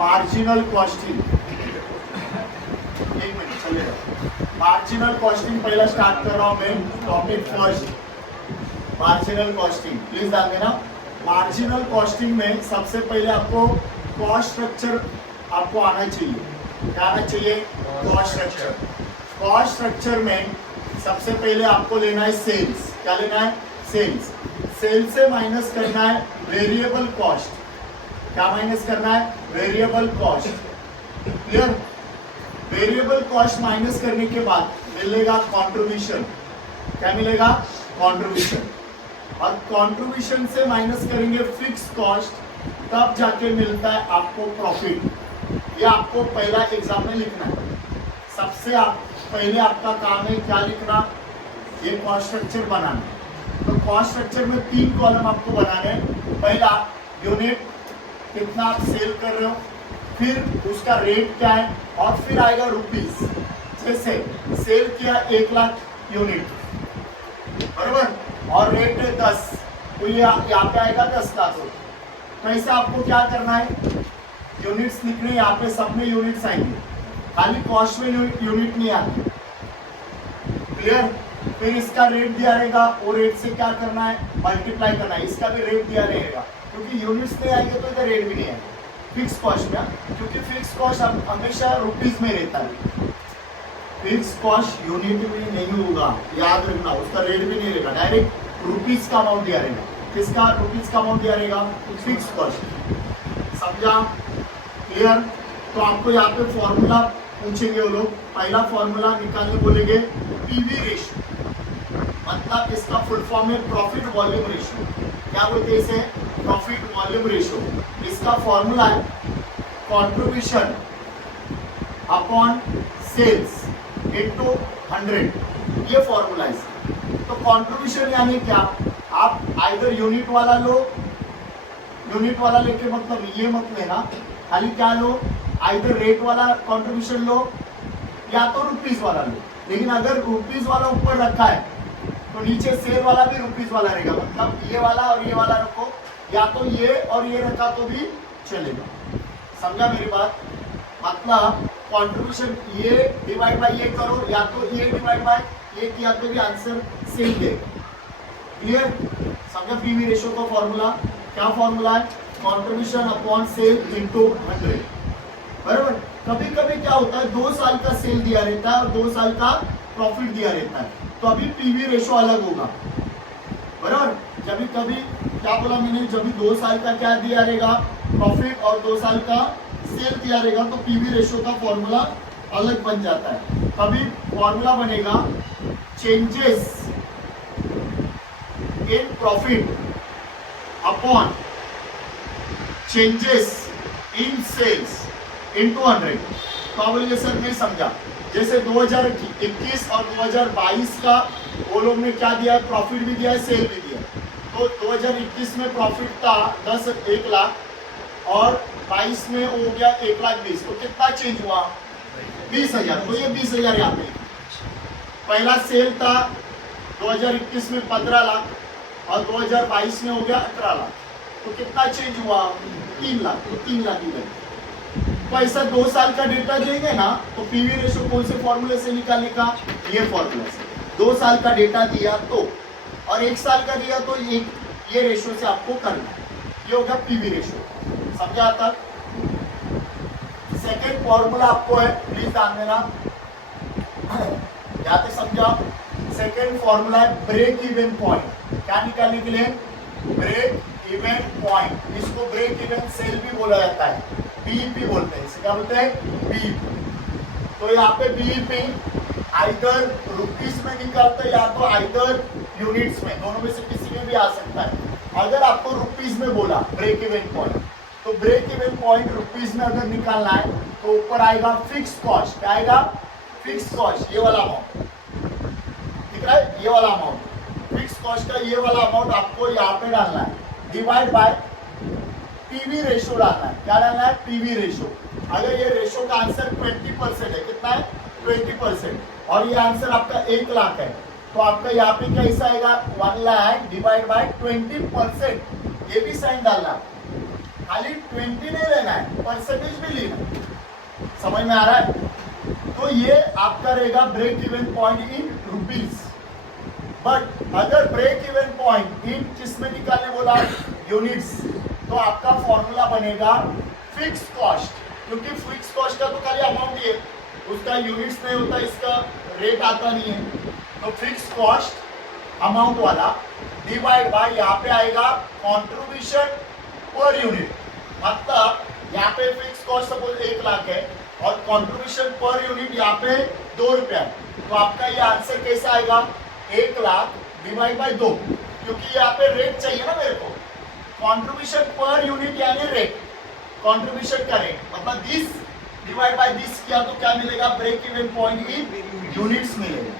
Marginal costing, एक minute चलेगा। Marginal costing पहला स्टार्ट कर रहा हूं मैं, topic first marginal costing, please ध्यान देना। मार्जिनल कॉस्टिंग में सबसे पहले आपको कॉस्ट स्ट्रक्चर आपको आना चाहिए। क्या आना चाहिए? Cost structure. कॉस्ट स्ट्रक्चर में सबसे पहले आपको लेना है सेल्स। क्या लेना है? सेल्स। सेल्स से माइनस करना है वेरिएबल कॉस्ट। क्या माइनस करना है? Variable cost. Clear? Variable cost minus करने के बाद मिलेगा कंट्रीब्यूशन। क्या मिलेगा? कंट्रीब्यूशन। और कंट्रीब्यूशन से माइनस करेंगे फिक्स कॉस्ट, तब जाके मिलता है आपको प्रॉफिट। ये आपको पहला एग्जाम में लिखना है। सबसे पहले आपका काम है क्या लिखना? ये कॉस्ट स्ट्रक्चर बनाना। तो कॉस्ट स्ट्रक्चर में 3 कॉलम आपको बनाने हैं। पहला यूनिट, कितना आप सेल कर रहे हो, फिर उसका रेट क्या है, और फिर आएगा रुपीस। जैसे सेल किया 1 लाख यूनिट, बराबर, और रेट है 10, तो ये यहाँ पे आएगा 10 लाख। तो ऐसे आपको क्या करना है? यूनिट्स लिखने, यहाँ पे सब में यूनिट्स आएंगे, खाली कॉस्ट में यूनिट नहीं आती। क्लियर? फिर इसका रेट दिया रहेगा, वो रेट से क्या करना है? मल्टीप्लाई करना है। इसका भी रेट दिया रहेगा, क्योंकि यूनिट्स नहीं आएंगे तो इधर रेट भी नहीं आएगा फिक्स कॉस्ट में, क्योंकि फिक्स कॉस्ट हमेशा रुपीस में रहता है। फिक्स कॉस्ट यूनिट में नहीं होगा, याद रखना। उसका रेट भी नहीं रहेगा, डायरेक्ट रुपीस का अमाउंट दिया रहेगा। किसका? रुपीस का अमाउंट दिया रहेगा, फिक्स कॉस्ट। समझा? क्लियर? तो आपको यहाँ पे फॉर्मूला पूछेंगे वो लोग। पहला फॉर्मूला निकालने बोलेंगे पीवी रेशियो, मतलब इसका फुल फॉर्म है प्रॉफिट वॉल्यूम रेशियो। क्या बोलते हैं इसे? Profit volume ratio. इसका फॉर्मूला है कंट्रीब्यूशन अपॉन सेल्स इनटू 100। ये फॉर्मूला है। तो कंट्रीब्यूशन यानी क्या? आप आइदर यूनिट वाला लो, यूनिट वाला लेके मतलब ये मत लेना, खाली क्या लो, आइदर रेट वाला कंट्रीब्यूशन लो या तो रुपीस वाला लो। लेकिन अगर रुपीस वाला ऊपर रखा है तो नीचे सेल वाला भी रुपीस वाला रहेगा, मतलब ये वाला और ये वाला रखो, या तो ये और ये रखा तो भी चलेगा। समझा मेरी बात? मतलब कंट्रीब्यूशन ये डिवाइड बाय ये करो, या तो ये डिवाइड बाय ये किया तो भी आंसर सेम देगा। क्लियर? समझा पीवी रेशियो का फॉर्मूला? क्या फॉर्मूला है? Contribution upon sale into 100। बराबर? कभी कभी क्या होता है, 2 साल का सेल दिया रहता है और 2 साल का प्रॉफिट दिया रहता है, तो अभी पीवी रेशियो अलग होगा। बराबर? जब कभी क्या बोला मैंने, जब 2 साल का क्या दिया रहेगा, प्रॉफिट, और 2 साल का सेल दिया रहेगा, तो पीवी रेशियो का फॉर्मूला अलग बन जाता है। कभी फॉर्मूला बनेगा changes in profit upon changes in sales into 100। तो आप बोलेंगे सर नहीं समझा। जैसे 2021 और 2022 का वो लोग ने क्या दिया है? प्रॉफिट भी दिया है, सेल भी दिया है। तो 2021 में प्रॉफिट था 1 लाख, और 22 में हो गया 1,20,000। तो कितना चेंज हुआ? 20,000। तो ये 20,000 यहाँ पे पहला सेल था 2021 में 15 लाख, और 2022 में हो गया 18 लाख। तो कितना चेंज हुआ? 3 लाख। तो 3 लाख इधर। तो ऐसा 2 साल का डेटा देंगे ना, तो पीवी रेशियो कौन से फॉर्मूले से निकालने का? ये फॉर्मूला से। 2 साल का डेटा दिया तो, और 1 साल का दिया तो ये रेशियो से आपको करना है। ये होगा पीवी रेशियो। समझा आता? सेकेंड फॉर्मूला आपको है, प्लीज ध्यान देना, या तो समझा। सेकेंड फॉर्मूला है ब्रेक इवन पॉइंट। क्या निकालने के लिए? Break even point. इसको ब्रेक इवन सेल भी बोला जाता है, बीईपी बोलते हैं इसे। क्या बोलते हैं? बीईपी। तो यहाँ पे बीईपी आइदर रुपीस में निकालते हैं या तो आइदर यूनिट्स में, दोनों में से किसी में भी आ सकता है। अगर आपको रुपीस में बोला ब्रेक इवन पॉइंट, तो ब्रेक इवन पॉइंट रुपीस में अगर निकालना है तो ऊपर आएगा फिक्स कॉस्ट। क्या आएगा? फिक्स कॉस्ट, ये वाला अमाउंट दिख रहा है, ये वाला अमाउंट फिक्स कॉस्ट का ये वाला अमाउंट आपको यहाँ पे डालना है, डिवाइड बाय पीवी रेशियो डालना है। क्या डालना है? PV ratio. अगर ये रेशियो का आंसर 20% है, कितना है? 20%, और ये आंसर आपका 1 लाख है, तो आपका यहाँ पे कैसा आएगा? 1 लाख डिवाइड बाय 20%। ये भी साइन डालना, खाली 20 नहीं लेना है, परसेंटेज भी लेना है। समझ में आ रहा है? तो ये आपका रहेगा break even point in rupees. But अगर ब्रेक इवन पॉइंट इन किसमें निकालने बोला, यूनिट्स, तो आपका फॉर्मूला बनेगा फिक्स कॉस्ट, क्योंकि फिक्स कॉस्ट का तो खाली अमाउंट ही है, उसका यूनिट्स नहीं होता, इसका रेट आता नहीं है। तो फिक्स कॉस्ट अमाउंट वाला डिवाइड बाय यहाँ पे आएगा कंट्रीब्यूशन पर यूनिट। मतलब यहाँ पे फिक्स कॉस्ट सपोज 1 लाख है और कंट्रीब्यूशन पर यूनिट यहाँ पे 2 रुपया, तो आपका ये आंसर कैसा आएगा, 1 लाख डिवाइड बाय 2, क्योंकि यहाँ पे रेट चाहिए ना मेरे को। कंट्रीब्यूशन पर यूनिट यानी रेट, कंट्रीब्यूशन का रेट, मतलब 10 डिवाइड बाय 10 किया तो क्या मिलेगा, break even point in units मिलेगा।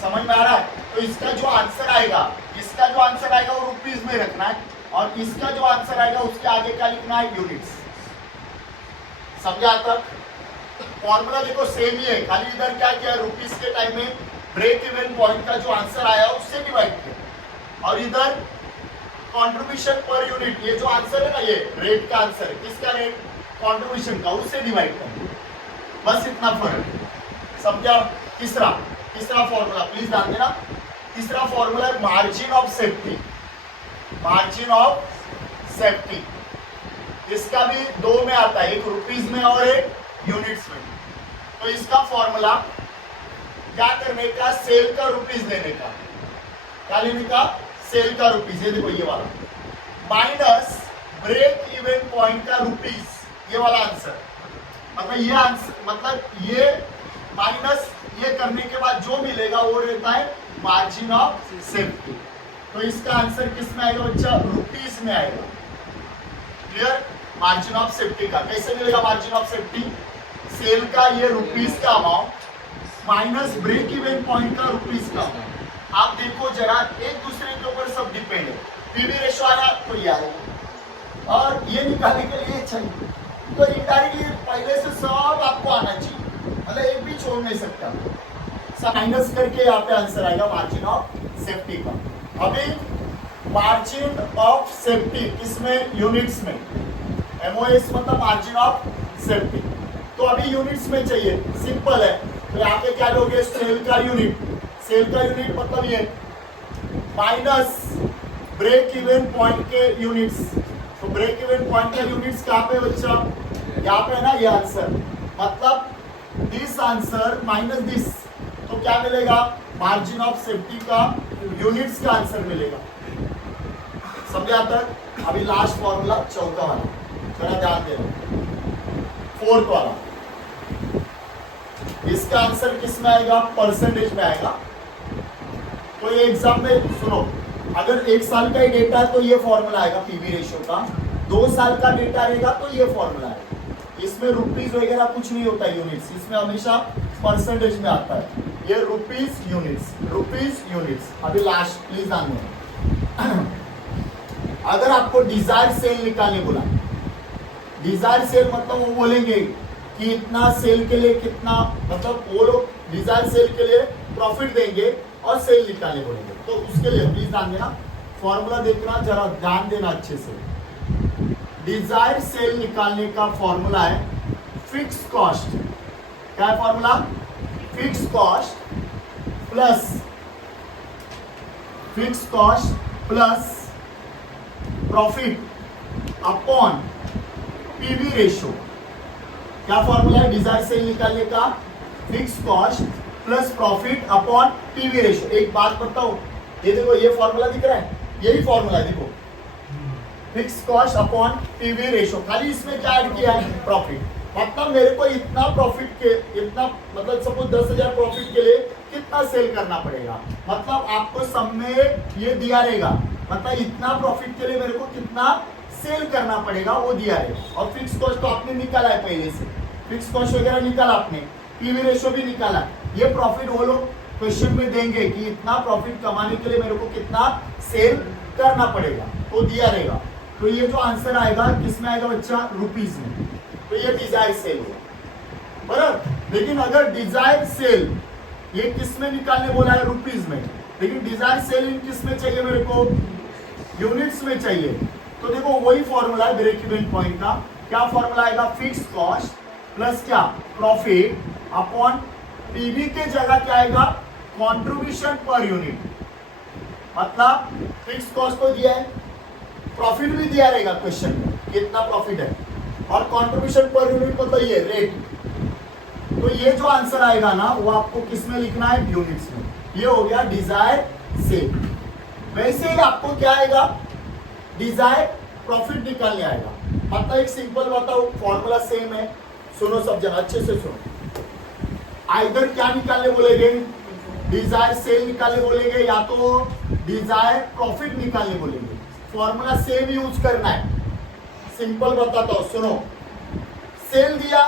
समझ में आ रहा है? तो इसका जो आंसर आएगा, इसका जो आंसर आएगा वो रुपीज में रखना है, और इसका जो आंसर आएगा उसके आगे क्या लिखना है, यूनिट्स। समझा तक? फॉर्मूला देखो सेम ही है, खाली इधर क्या किया, रुपीज के टाइम में ब्रेक इवन पॉइंट का जो आंसर आया उससे डिवाइड किया, और इधर कंट्रीब्यूशन पर यूनिट, ये जो आंसर है ना, ये रेट का आंसर है, किसका रेट, कंट्रीब्यूशन का, उससे डिवाइड कर, बस इतना फर्क। समझा? तीसरा फॉर्मूला प्लीज ध्यान देना। तीसरा फॉर्मूला है margin of safety. Margin of safety इसका भी 2 में आता है, एक रुपीज में और एक यूनिट्स में। तो इसका फॉर्मूला क्या करने का, सेल का रुपीज लेने का, क्या लेने का, सेल का रुपीज, ये देखो ये वाला, माइनस ब्रेक इवन पॉइंट का रुपीज, ये वाला आंसर। मतलब ये आंसर, मतलब ये माइनस ये करने के बाद जो मिलेगा वो रहता है मार्जिन ऑफ सेफ्टी। तो इसका आंसर किस में आएगा बच्चा, रुपीज में आएगा। क्लियर? मार्जिन ऑफ सेफ्टी का कैसे मिलेगा, मार्जिन ऑफ सेफ्टी, सेल का ये रुपीज का amount minus break even point का रुपीज का अमाउंट। आप देखो जरा, एक दूसरे के ऊपर सब डिपेंड है। पीवी रेशो आया तो ये आएगा, और ये निकालने के लिए चाहिए, तो इनडायरेक्टली पहले से सब आपको आना चाहिए, मतलब एक भी छोड़ नहीं सकता। सब माइनस करके यहाँ पे आंसर आएगा मार्जिन ऑफ सेफ्टी का। अभी मार्जिन ऑफ सेफ्टी किसमें, यूनिट्स में, एमओएस मतलब मार्जिन ऑफ सेफ्टी। तो अभी यूनिट्स में चाहिए, सिंपल है, तो यहाँ पे क्या लोगे, सेल का यूनिट, सेल का यूनिट मतलब ये माइनस ब्रेक इवन पॉइंट के यूनिट्स। तो ब्रेक इवन पॉइंट के यूनिट्स कहाँ पे बच्चा, यहाँ पे है ना, ये आंसर, मतलब दिस आंसर माइनस दिस, तो क्या मिलेगा, मार्जिन ऑफ सेफ्टी का यूनिट्स का आंसर मिलेगा। समझा तक? अभी लास्ट फॉर्मूला चौथा वाला, जरा ध्यान देना, 4th वाला, इसका आंसर किस में आएगा, परसेंटेज में आएगा। तो ये एग्जाम में सुनो, अगर 1 साल का ही डेटा है तो ये फॉर्मूला आएगा पीवी रेशियो का, 2 साल का डेटा रहेगा तो ये फॉर्मूला है। इसमें रुपीज वगैरह कुछ नहीं होता है, यूनिट्स, इसमें हमेशा परसेंटेज में आता है। ये रुपीज यूनिट्स, रुपीज यूनिट्स। अभी लास्ट प्लीज ध्यान देना, अगर आपको डिजायर सेल निकालने बोला, डिजायर सेल मतलब वो बोलेंगे कि इतना सेल के लिए कितना, मतलब वो लोग डिजायर सेल के लिए प्रॉफिट देंगे और सेल निकालने बोलेंगे, तो उसके लिए प्लीज ध्यान देना, फॉर्मूला देखना, जरा ध्यान देना अच्छे से। डिजायर सेल निकालने का फॉर्मूला है फिक्स कॉस्ट। क्या है formula, fix cost plus profit upon PV ratio. क्या फॉर्मूला है डिजायर सेल निकालने का, fix cost plus profit upon PV ratio. एक बात बताओ, ये देखो ये फॉर्मूला दिख रहा है, यही फॉर्मूला देखो, fix cost upon PV ratio, खाली इसमें क्या ऐड किया है, प्रॉफिट। मतलब मेरे को इतना प्रॉफिट के, इतना मतलब सपोज 10,000 प्रॉफिट के लिए कितना सेल करना पड़ेगा, मतलब आपको सब में ये दिया रहेगा, मतलब इतना प्रॉफिट के लिए मेरे को कितना सेल करना पड़ेगा वो दिया रहेगा। और फिक्स कॉस्ट तो आपने निकाला है पहले से, फिक्स कॉस्ट वगैरह निकाला आपने, पीवी रेशो भी निकाला। ये प्रॉफिट वो लोग क्वेश्चन में देंगे कि इतना प्रॉफिट कमाने के लिए मेरे को कितना सेल करना पड़ेगा, तो दिया रहेगा। तो ये जो आंसर आएगा किसमें आएगा बच्चा, रुपीज में। तो ये डिजायर सेल होगा बराबर। लेकिन अगर डिजायर सेल ये किस में निकालने बोला है, रुपीज में, लेकिन डिजायर सेल इन किस में चाहिए मेरे को, यूनिट्स में चाहिए, तो देखो वही फॉर्मूला है ब्रेक इवन पॉइंट का। क्या फॉर्मूला आएगा? फिक्स कॉस्ट प्लस क्या? प्रॉफिट अपॉन पीवी के जगह क्या आएगा? Contribution per unit. मतलब फिक्स कॉस्ट तो दिया है, प्रॉफिट भी दिया रहेगा क्वेश्चन में कितना प्रॉफिट है, और कंट्रीब्यूशन पर यूनिट को तो ये रेट। तो ये जो आंसर आएगा ना वो आपको किस में लिखना है? यूनिट्स में। ये हो गया डिजायर सेल। वैसे ही आपको क्या आएगा? डिजायर प्रॉफिट निकालने आएगा। मतलब एक सिंपल बताओ, फॉर्मूला सेम है, सुनो सब जन अच्छे से सुनो। आइदर क्या निकालने बोलेंगे? डिजायर सेल निकालने बोलेंगे या तो डिजायर प्रॉफिट निकालने बोलेंगे। फॉर्मूला सेम यूज करना है। सिंपल बताता हूं, सुनो। सेल दिया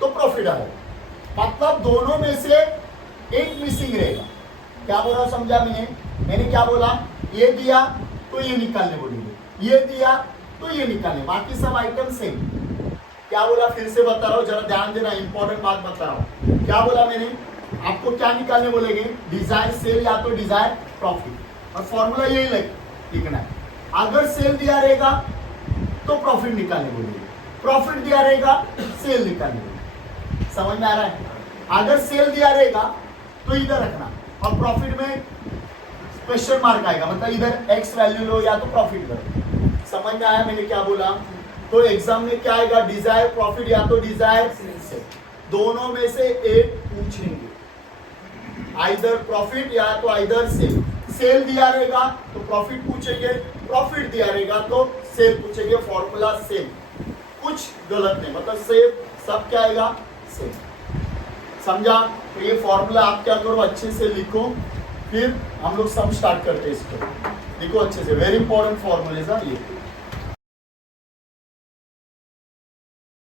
तो प्रॉफिट आएगा, मतलब दोनों में से एक मिसिंग रहेगा। क्या बोला समझा मैंने क्या बोला? ये दिया तो ये निकालने बोलेंगे, ये दिया तो ये निकालने, बाकी सब आइटम सेम। क्या बोला फिर से बता रहा हूं, जरा ध्यान देना, इंपॉर्टेंट बात बता रहा हूं। क्या बोला मैंने? आपको क्या निकालने बोलेंगे? डिजायर सेल या तो डिजायर प्रॉफिट, और फॉर्मूला यही लिखना है। अगर सेल दिया रहेगा तो प्रॉफिट निकालने बोलेंगे, प्रॉफिट दिया रहेगा सेल निकालने बोलेंगे। समझ में आ रहा है? अगर सेल दिया रहेगा तो इधर रखना, और प्रॉफिट में क्वेश्चन मार्क आएगा, मतलब इधर एक्स वैल्यू लो या तो प्रॉफिट करो। समझ में आया मैंने क्या बोला? तो एग्जाम में क्या आएगा? डिजायर प्रॉफिट या तो डिजायर सेल, दोनों में से एक पूछेंगे, आइदर प्रॉफिट या तो आइदर सेल। सेल दिया रहेगा तो प्रॉफिट पूछेंगे, प्रॉफिट दिया रहेगा तो सेल पूछेंगे। फॉर्मूला सेम, कुछ गलत नहीं, मतलब सेम सब क्या आएगा? सेम। समझा? तो ये फॉर्मूला आप क्या करो, अच्छे से लिखो, फिर हम लोग सम स्टार्ट करते हैं इसको। लिखो अच्छे से, वेरी इंपॉर्टेंट फॉर्मूले ये।